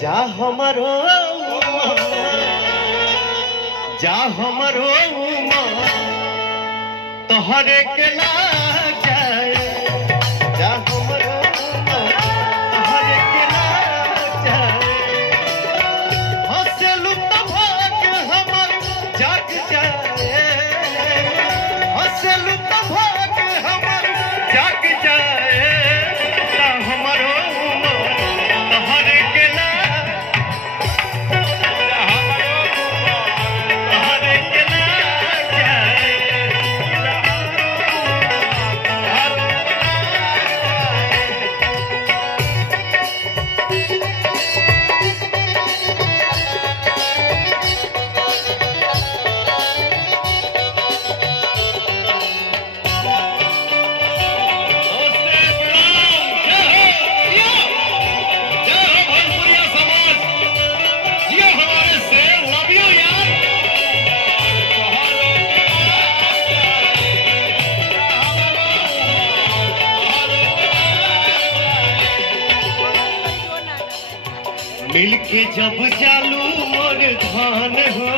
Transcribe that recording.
जा हमारो जा हमारो तोहरे के लाग जाए जा हमारो तोहरे के लाग जाए हंसलू तो भाग हमर जाग जाए हंसलू तो भाग हमर जाग जाए जा हमारो तोहरे के लाग तोहरे के लाग जाए मिलके जब चालू मोर धान हो